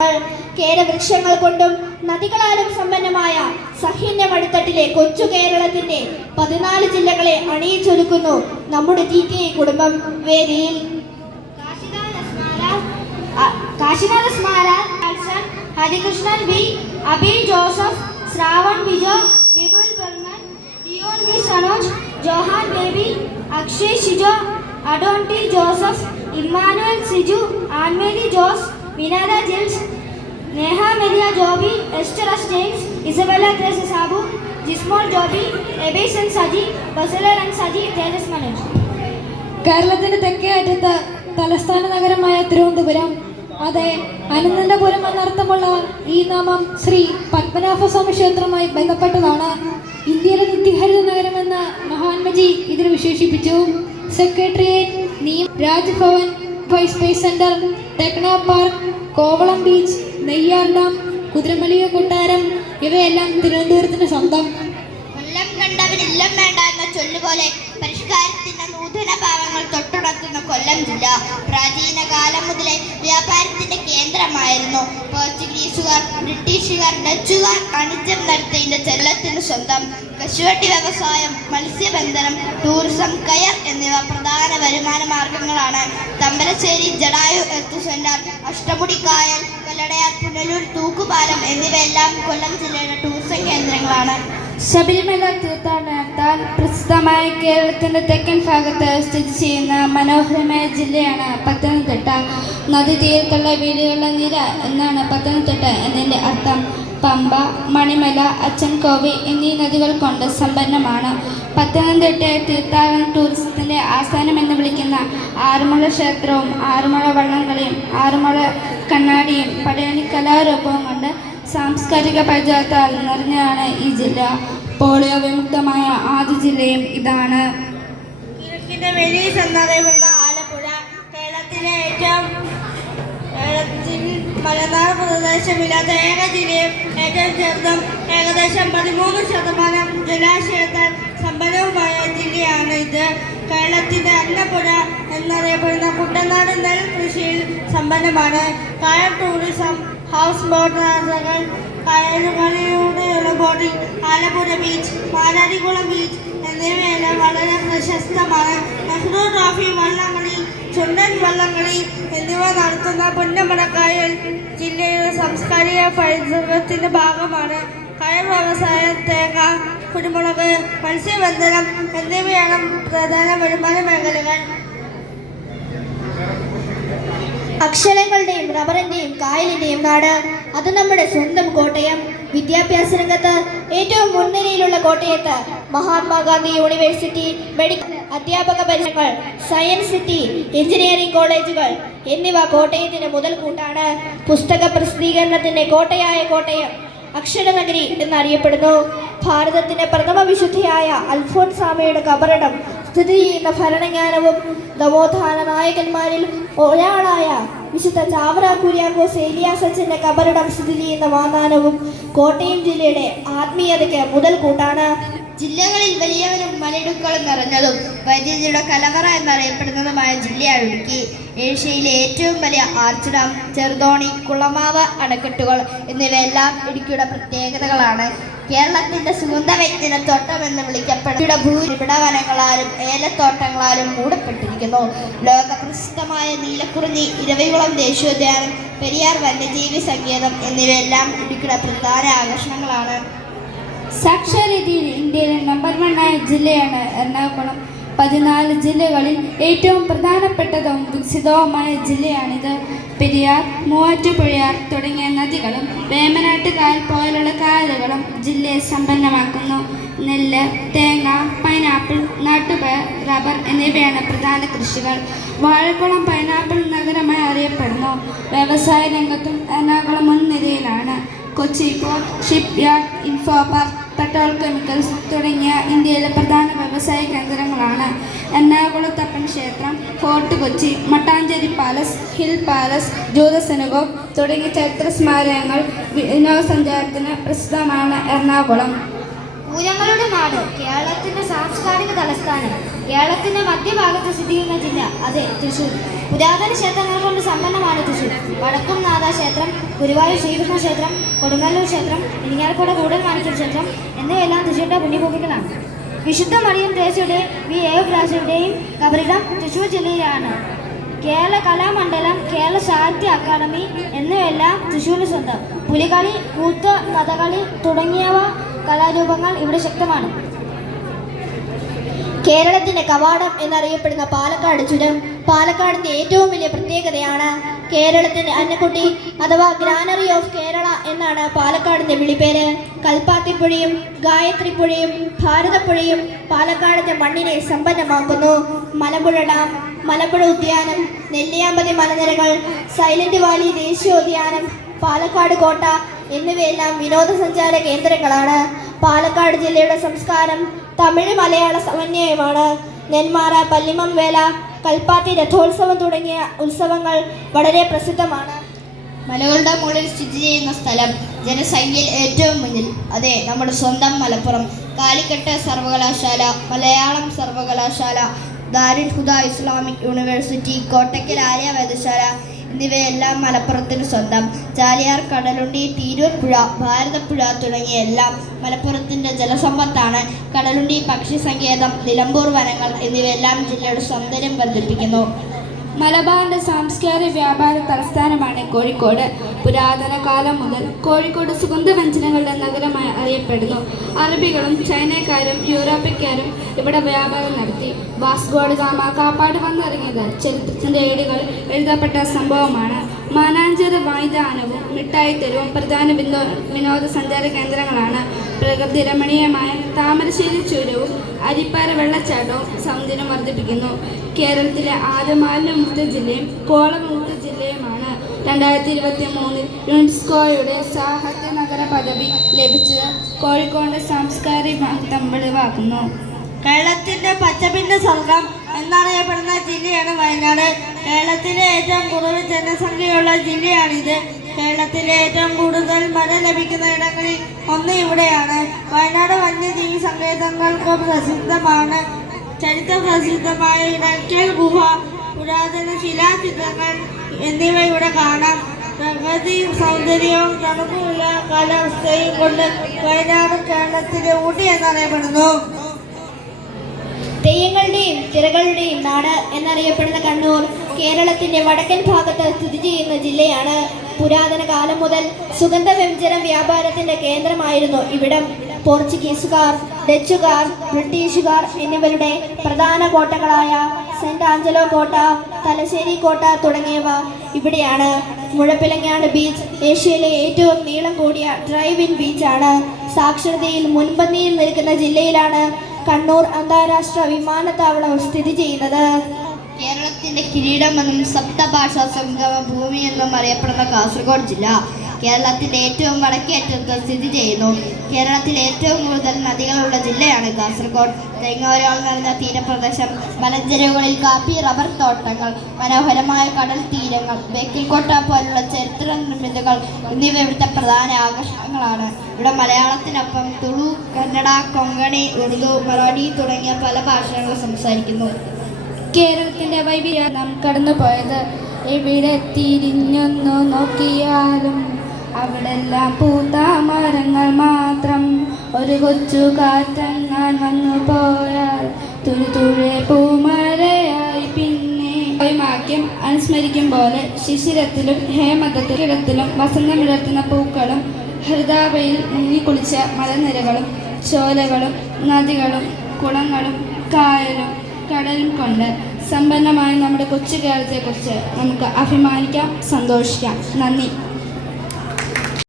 കേരവൃക്ഷങ്ങൾ കൊണ്ടും നദികളാലും സമ്പന്നമായ സഹ്യന്യമടിത്തട്ടിലെ കൊച്ചു കേരളത്തിന്റെ 14 ജില്ലകളെ അണിയിച്ചൊരുക്കുന്നു നമ്മുടെ TTI കുടുംബം. വേദിയിൽ Kashinatha Smara, Harikrishnan V, Abi Joseph, Shravan Vijo, Bibul Barman, Dion V Sanoj, Johan Baby, Akshay Shijo, Adon T Joseph, Emmanuel Siju, Ann Mary Jose, Vinada Jils, Neha Maria Joby, Esther S James, Isabella Grace Sabu, Jismol Joby, Ebison Saji, ബസലൻ സജി, തേജസ് മനോജ്. കേരളത്തിന്റെ തെക്കേ അറ്റത്ത് തലസ്ഥാന നഗരമായ തിരുവനന്തപുരം, അതെ അനന്തപുരം എന്നർത്ഥമുള്ള ഈ നാമം ശ്രീ പത്മനാഭസ്വാമി ക്ഷേത്രവുമായി ബന്ധപ്പെട്ടതാണ്. ഇന്ത്യയിലെ നിത്യഹരിത നഗരമെന്ന് മഹാത്മജി ഇതിനെ വിശേഷിപ്പിച്ചു. Secretariat, Raj Bhavan, space centre, techno park, Kovalam beach, Neyyar dam, Kuthiramalika കൊട്ടാരം ഇവയെല്ലാം തിരുവനന്തപുരത്തിന് സ്വന്തം. കൊല്ലം കണ്ടവരില്ലം വേണ്ട എന്ന ചൊല്ലുപോലെ പരിഷ്കാരത്തിന്റെ നൂതന ഭാവങ്ങൾ തൊട്ടുണർത്തുന്ന കൊല്ലം ജില്ല പ്രാചീന കാലം മുതലേ വ്യാപാരത്തിന്റെ കേന്ദ്രമായിരുന്നു. പോർച്ചുഗീസുകാർ, ബ്രിട്ടീഷുകാർ, ഡച്ചുകാർ വാണിജ്യം നടത്തിയതിന്റെ ചെല്ലത്തിന് സ്വന്തം. കശുവട്ടി വ്യവസായം, മത്സ്യബന്ധനം, ടൂറിസം, കയർ എന്നിവ പ്രധാന വരുമാന മാർഗങ്ങളാണ്. തമ്പലശ്ശേരി ജടായു എർത്ത് സെന്റർ, അഷ്ടമുടിക്കായൽ, കല്ലടയാർ, പുനലൂർ തൂക്കുപാലം എന്നിവയെല്ലാം കൊല്ലം ജില്ലയുടെ ടൂറിസം കേന്ദ്രങ്ങളാണ്. ശബരിമല തീർത്ഥാടനത്താൽ പ്രസിദ്ധമായ കേരളത്തിന്റെ തെക്കൻ ഭാഗത്ത് സ്ഥിതി ചെയ്യുന്ന മനോഹരമായ ജില്ലയാണ് പത്തനംതിട്ട. നദീതീരത്തുള്ള വീടുകളുടെ നിര എന്നാണ് പത്തനംതിട്ട എന്നതിൻ്റെ അർത്ഥം. പമ്പ, മണിമല, അച്ചൻകോവി എന്നീ നദികൾ കൊണ്ട് സമ്പന്നമാണ്. പത്തനംതിട്ടയെ തീർത്ഥാടന ടൂറിസത്തിന്റെ ആസ്ഥാനം എന്ന് വിളിക്കുന്ന ആറന്മുള ക്ഷേത്രവും ആറന്മുള വള്ളംകളിയും ആറന്മുള കണ്ണാടിയും പടയണി കലാരൂപവും കൊണ്ട് സാംസ്കാരിക പൈതൃകത്താൽ നിറഞ്ഞതാണ് ഈ ജില്ല. പോളിയോ വിമുക്തമായ ആദ്യ ജില്ലയും ഇതാണ്. കിഴക്കിന്റെ വെനീസ് എന്നറിയപ്പെടുന്ന ആലപ്പുഴ കേരളത്തിലെ ഏറ്റവും മലനാട് പ്രദേശമില്ലാത്ത ഏക ജില്ലയും ഏറ്റവും ചെറുതും ഏകദേശം 13% ജലാശയത്താൽ സമ്പന്നവുമായ ജില്ലയാണ് ഇത്. കേരളത്തിന്റെ അന്നപുര എന്നറിയപ്പെടുന്ന കുട്ടനാട് നെൽ കൃഷിയിൽ സമ്പന്നമാണ്. കായൽ ടൂറിസം, ഹൗസ് ബോട്ട് യാത്രകൾ, കായലുകളിലൂടെയുള്ള boating, Alappuzha beach, Mararikulam beach എന്നിവയെല്ലാം വളരെ പ്രശസ്തമാണ്. നെഹ്റു ട്രോഫി വള്ളംകളി, ചുണ്ടൻ വള്ളംകളി എന്നിവ നടത്തുന്ന പുന്നമടക്കായൽ ജില്ലയുടെ സാംസ്കാരിക പൈതൃകത്തിന്റെ ഭാഗമാണ്. കയർ വ്യവസായം, തേങ്ങ, കുരുമുളക്, മത്സ്യബന്ധനം എന്നിവയാണ് പ്രധാന വരുമാന മേഖലകൾ. അക്ഷരങ്ങളുടെയും റബ്ബറിന്റെയും കായലിന്റെയും നാട്, അത് നമ്മുടെ സ്വന്തം കോട്ടയം. വിദ്യാഭ്യാസ രംഗത്ത് ഏറ്റവും മുൻനിരയിലുള്ള കോട്ടയത്ത് മഹാത്മാഗാന്ധി യൂണിവേഴ്സിറ്റി, മെഡിക്കൽ, അധ്യാപക പരിശീലനങ്ങൾ, സയൻസ് സിറ്റി, എഞ്ചിനീയറിംഗ് കോളേജുകൾ എന്നിവ കോട്ടയത്തിന് മുതൽക്കൂട്ടാണ്. പുസ്തക പ്രസിദ്ധീകരണത്തിന്റെ കോട്ടയായ കോട്ടയം അക്ഷരനഗരി എന്നറിയപ്പെടുന്നു. ഭാരതത്തിന്റെ പ്രഥമ വിശുദ്ധിയായ അൽഫോൻസാമയുടെ കബറിടം സ്ഥിതി ചെയ്യുന്ന ഭരണജ്ഞാനവും നവോത്ഥാന നായകന്മാരിൽ ഒരാളായ വിശുദ്ധ ചാവറ കുര്യാക്കോസ് ഏലിയാസച്ചന്റെ കബറിടം സ്ഥിതി ചെയ്യുന്ന വാതാനവും കോട്ടയം ജില്ലയുടെ ആത്മീയതയ്ക്ക് മുതൽക്കൂട്ടാണ്. ജില്ലകളിൽ വലിയവരും മലയിടുക്കളും നിറഞ്ഞതും വൈദ്യുതിയുടെ കലവറ എന്നറിയപ്പെടുന്നതുമായ ജില്ലയാണ് ഇടുക്കി. ഏഷ്യയിലെ ഏറ്റവും വലിയ ആർച്ച് ഡാം, ചെറുതോണി, കുളമാവ് അണക്കെട്ടുകൾ എന്നിവയെല്ലാം ഇടുക്കിയുടെ പ്രത്യേകതകളാണ്. കേരളത്തിന്റെ സുഗന്ധവ്യഞ്ജന തോട്ടം എന്ന് വിളിക്കപ്പെടുന്ന ഭൂരിപിടവനങ്ങളാലും ഏലത്തോട്ടങ്ങളാലും മൂടപ്പെട്ടിരിക്കുന്നു. ലോകപ്രസിദ്ധമായ നീലക്കുറിഞ്ഞി, ഇരവികുളം ദേശീയോദ്യാനം, പെരിയാർ വന്യജീവി സങ്കേതം എന്നിവയെല്ലാം ഇടുക്കിയുടെ പ്രധാന ആകർഷണങ്ങളാണ്. സാക്ഷരതയിൽ ഇന്ത്യയിലെ നമ്പർ 1 ജില്ലയാണ് എറണാകുളം. 14 ജില്ലകളിൽ ഏറ്റവും പ്രധാനപ്പെട്ടതും വികസിതവുമായ ജില്ലയാണിത്. പെരിയാർ, മൂവാറ്റുപുഴയാർ തുടങ്ങിയ നദികളും വേമ്പനാട്ട് കായൽ പോലുള്ള കായലുകളും ജില്ലയെ സമ്പന്നമാക്കുന്നു. നെല്ല്, തേങ്ങ, പൈനാപ്പിൾ, നാട്ടുപയർ, റബ്ബർ എന്നിവയാണ് പ്രധാന കൃഷികൾ. വാഴക്കുളം പൈനാപ്പിൾ നഗരമായി അറിയപ്പെടുന്നു. വ്യവസായ രംഗത്തും എറണാകുളം മുൻനിരയിലാണ്. Kochi port, ship yard, info park, petrol chemicals തുടങ്ങിയ ഇന്ത്യയിലെ പ്രധാന വ്യവസായ കേന്ദ്രങ്ങളാണ്. എറണാകുളത്തപ്പൻ ക്ഷേത്രം, fort Kochi, Mattancherry palace, hill palace, ജൂത സിനഗോഗ് തുടങ്ങിയ ചരിത്ര സ്മാരകങ്ങൾ വിനോദസഞ്ചാരത്തിന് പ്രസിദ്ധമാണ്. എറണാകുളം പൂരങ്ങളുടെ നാട്, കേരളത്തിന്റെ സാംസ്കാരിക തലസ്ഥാനം. കേരളത്തിന്റെ മധ്യഭാഗത്ത് സ്ഥിതി ചെയ്യുന്ന ജില്ല അതെ തൃശ്ശൂർ. പുരാതന ക്ഷേത്രങ്ങൾ കൊണ്ട് സമ്പന്നമാണ് തൃശ്ശൂർ. വടക്കുംനാഥ ക്ഷേത്രം, ഗുരുവായൂർ ശ്രീകൃഷ്ണ ക്ഷേത്രം, കൊടുങ്ങല്ലൂർ ക്ഷേത്രം, ഇരിങ്ങാലക്കുട കൂടൽമാണിക്യം ക്ഷേത്രം എന്നിവയെല്ലാം തൃശ്ശൂരിന്റെ പുണ്യഭൂമികളാണ്. വിശുദ്ധ മറിയം ത്രേസ്യയുടെയും വി ഏവപ്രാശയുടെയും കബറിടം തൃശ്ശൂർ ജില്ലയിലാണ്. കേരള കലാമണ്ഡലം, കേരള സാഹിത്യ അക്കാദമി എന്നിവയെല്ലാം തൃശ്ശൂരിന് സ്വന്തം. പുലികളി, കൂത്ത്, കഥകളി തുടങ്ങിയവ കലാരൂപങ്ങൾ ഇവിടെ ശക്തമാണ്. കേരളത്തിന്റെ കവാടം എന്നറിയപ്പെടുന്ന പാലക്കാട് ചുരം പാലക്കാടിന്റെ ഏറ്റവും വലിയ പ്രത്യേകതയാണ്. കേരളത്തിന്റെ അന്നക്കുട്ടി അഥവാ ഗ്രാനറി ഓഫ് കേരള എന്നാണ് പാലക്കാടിന്റെ വിളിപ്പേര്. കൽപ്പാത്തിപ്പുഴയും ഗായത്രിപ്പുഴയും ഭാരതപ്പുഴയും പാലക്കാടിന്റെ മണ്ണിനെ സമ്പന്നമാക്കുന്നു. മലമ്പുഴ ഡാം, മലമ്പുഴ ഉദ്യാനം, നെല്ലിയാമ്പതി മലനിരകൾ, സൈലന്റ് വാലി ദേശീയോദ്യാനം, പാലക്കാട് കോട്ട എന്നിവയെല്ലാം വിനോദസഞ്ചാര കേന്ദ്രങ്ങളാണ്. പാലക്കാട് ജില്ലയുടെ സംസ്കാരം തമിഴ് മലയാള സമന്വയമാണ്. നെന്മാറ, പല്ലിമം വേല, കൽപ്പാത്തി രഥോത്സവം തുടങ്ങിയ ഉത്സവങ്ങൾ വളരെ പ്രസിദ്ധമാണ്. മലകളുടെ മുകളിൽ സ്ഥിതി ചെയ്യുന്ന സ്ഥലം ജനസംഖ്യയിൽ ഏറ്റവും മുന്നിൽ. അതെ, നമ്മുടെ സ്വന്തം മലപ്പുറം. കാലിക്കട്ട് സർവകലാശാല, മലയാളം സർവകലാശാല, ദാരുൽ ഹുദ ഇസ്ലാമിക് യൂണിവേഴ്സിറ്റി, കോട്ടയ്ക്കൽ ആര്യ വേദശാല എന്നിവയെല്ലാം മലപ്പുറത്തിന് സ്വന്തം. ചാലിയാർ, കടലുണ്ടി, തിരൂർ പുഴ, ഭാരതപ്പുഴ തുടങ്ങിയ എല്ലാം മലപ്പുറത്തിൻ്റെ ജലസമ്പത്താണ്. കടലുണ്ടി പക്ഷി സങ്കേതം, നിലമ്പൂർ വനങ്ങൾ എന്നിവയെല്ലാം ജില്ലയുടെ സൗന്ദര്യം വർദ്ധിപ്പിക്കുന്നു. മലബാറിന്റെ സാംസ്കാരിക വ്യാപാര തലസ്ഥാനമാണ് കോഴിക്കോട്. പുരാതന കാലം മുതൽ കോഴിക്കോട് സുഗന്ധവ്യഞ്ജനങ്ങളുടെ നഗരമായി അറിയപ്പെടുന്നു. അറബികളും ചൈനക്കാരും യൂറോപ്യക്കാരും ഇവിടെ വ്യാപാരം നടത്തി. വാസ്കോഡ ഗാമ കാപ്പാട് വന്നിറങ്ങിയത് ചരിത്രത്തിന്റെ ഏടുകൾ എഴുതപ്പെട്ട സംഭവമാണ്. മാനാഞ്ചിറ മൈതാനവും മിഠായിത്തെരുവും പ്രധാന വിനോദസഞ്ചാര കേന്ദ്രങ്ങളാണ്. പ്രകൃതി രമണീയമായ താമരശ്ശേരി ചുരവും അരിപ്പാറ വെള്ളച്ചാട്ടവും സൗന്ദര്യം വർദ്ധിപ്പിക്കുന്നു. കേരളത്തിലെ ആദ്യ മാലിന്യമുക്ത ജില്ലയും കോളമുക്ത ജില്ലയുമാണ്. 2023 യുനെസ്കോയുടെ സാഹിത്യ നഗര പദവി ലഭിച്ചത് കോഴിക്കോടിന്റെ സാംസ്കാരിക മഹത്വം വെളിവാക്കുന്നു. കേരളത്തിന്റെ പച്ചപ്പിന്റെ സ്വർഗം എന്നറിയപ്പെടുന്ന ജില്ലയാണ് വയനാട്. കേരളത്തിലെ ഏറ്റവും കൂടുതൽ ജനസംഖ്യയുള്ള ജില്ലയാണിത്. കേരളത്തിലെ ഏറ്റവും കൂടുതൽ മഴ ലഭിക്കുന്ന ഇടങ്ങളിൽ ഒന്ന് ഇവിടെയാണ്. വയനാട് വന്യജീവി സങ്കേതങ്ങൾക്ക് പ്രസിദ്ധമാണ്. ചരിത്ര പ്രസിദ്ധമായ ഇടയ്ക്കൽ ഗുഹ, പുരാതന ശിലാചിത്രങ്ങൾ എന്നിവ ഇവിടെ കാണാം. പ്രകൃതി സൗന്ദര്യവും തണുപ്പുള്ള കാലാവസ്ഥയും കൊണ്ട് വയനാട് കേരളത്തിലെ ഊട്ടി എന്നറിയപ്പെടുന്നു. തെയ്യങ്ങളുടെയും തിറകളുടെയും നാട് എന്നറിയപ്പെടുന്ന കണ്ണൂർ കേരളത്തിന്റെ വടക്കൻ ഭാഗത്ത് സ്ഥിതി ചെയ്യുന്ന ജില്ലയാണ്. പുരാതന കാലം മുതൽ സുഗന്ധവ്യഞ്ജന വ്യാപാരത്തിന്റെ കേന്ദ്രമായിരുന്നു ഇവിടം. പോർച്ചുഗീസുകാർ, ഡച്ചുകാർ, ബ്രിട്ടീഷുകാർ എന്നിവരുടെ പ്രധാന കോട്ടകളായ സെന്റ് ആഞ്ചലോ കോട്ട, തലശ്ശേരി കോട്ട തുടങ്ങിയവ ഇവിടെയാണ്. മുഴപ്പിലങ്ങാട് ബീച്ച് ഏഷ്യയിലെ ഏറ്റവും നീളം കൂടിയ ഡ്രൈവ് ഇൻ ബീച്ചാണ്. സാക്ഷരതയിൽ മുൻപന്തിയിൽ നിൽക്കുന്ന ജില്ലയിലാണ് കണ്ണൂർ അന്താരാഷ്ട്ര വിമാനത്താവളം സ്ഥിതി ചെയ്യുന്നത്. കേരളത്തിന്റെ കിരീടമെന്നും സപ്തഭാഷാ സംഗമ ഭൂമി എന്നും അറിയപ്പെടുന്ന കാസർഗോഡ് ജില്ല കേരളത്തിന്റെ ഏറ്റവും വടക്കേറ്റത്ത് സ്ഥിതി ചെയ്യുന്നു. കേരളത്തിലെ ഏറ്റവും കൂടുതൽ നദികളുള്ള ജില്ലയാണ് കാസർഗോഡ്. തെങ്ങോരകൾ നിറഞ്ഞ തീരപ്രദേശം, മലഞ്ചെരുവുകളിൽ കാപ്പി, റബ്ബർ തോട്ടങ്ങൾ, മനോഹരമായ കടൽ തീരങ്ങൾ, ബേക്കൽ കോട്ട പോലുള്ള ചരിത്ര നിർമ്മിതികൾ എന്നിവ ഇവിടുത്തെ പ്രധാന ആകർഷണങ്ങളാണ്. ഇവിടെ മലയാളത്തിനൊപ്പം തുളു, കന്നഡ, കൊങ്കണി, ഉറുദു, മറാഠി തുടങ്ങിയ പല ഭാഷകൾ സംസാരിക്കുന്നു. കേരളത്തിന്റെ വൈവിധ്യം നാം കടന്നുപോയത്. എവിടെ തിരിഞ്ഞൊന്നു നോക്കിയാലും അവിടെല്ലാം പൂത്ത മരങ്ങൾ മാത്രം. ഒരു കൊച്ചു കാറ്റങ്ങാൻ വന്നു പോയാൽ തുരുതുഴെ പൂമരയായി പിന്നെ. വാക്യം അനുസ്മരിക്കും പോലെ ശിശിരത്തിലും ഹേമന്തത്തിലും വസന്തമിടർത്തുന്ന പൂക്കളും ഹൃദാവയിൽ മുങ്ങിക്കുളിച്ച മലനിരകളും ചോലകളും നദികളും കുളങ്ങളും കായലും കടലും കൊണ്ട് സമ്പന്നമായ നമ്മുടെ കൊച്ചു കേരളത്തെക്കുറിച്ച് നമുക്ക് അഭിമാനിക്കാം, സന്തോഷിക്കാം. നന്ദി.